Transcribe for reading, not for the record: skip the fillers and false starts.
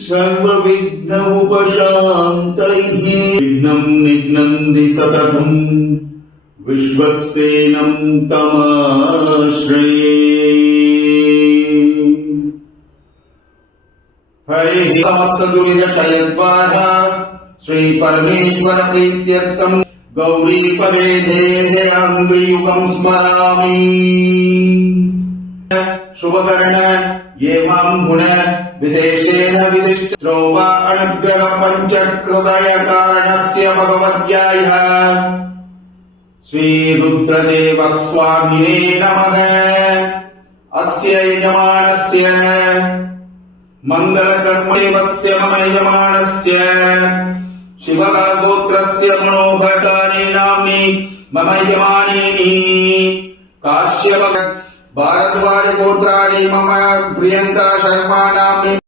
सर्वविघ्नोपशान्तये विघ्नं निघ्नन्ति सततं विश्वक्सेनं तमाश्रये। हरिः समस्तदुरितक्षयद्वार श्री परमेश्वर प्रीत्यर्थं गौरीपदे देहाङ्गयुगं स्मरामि। शुभकर्ण एवं गुण विशेषेण विशिष्टो वा अनुग्रह पंचकृतय कारणस्य भगवद्यायः श्री रुद्रदेव स्वामिने नमः। अस्य यजमानस्य मंगलकर्मदेवस्य मम यजमानस्य शिवगोत्रस्य मनोभकानि नाम्नि मम यजमानेनि काश्यप भारद्वाज गोत्राणि मम प्रियंका शर्मा नाम्नि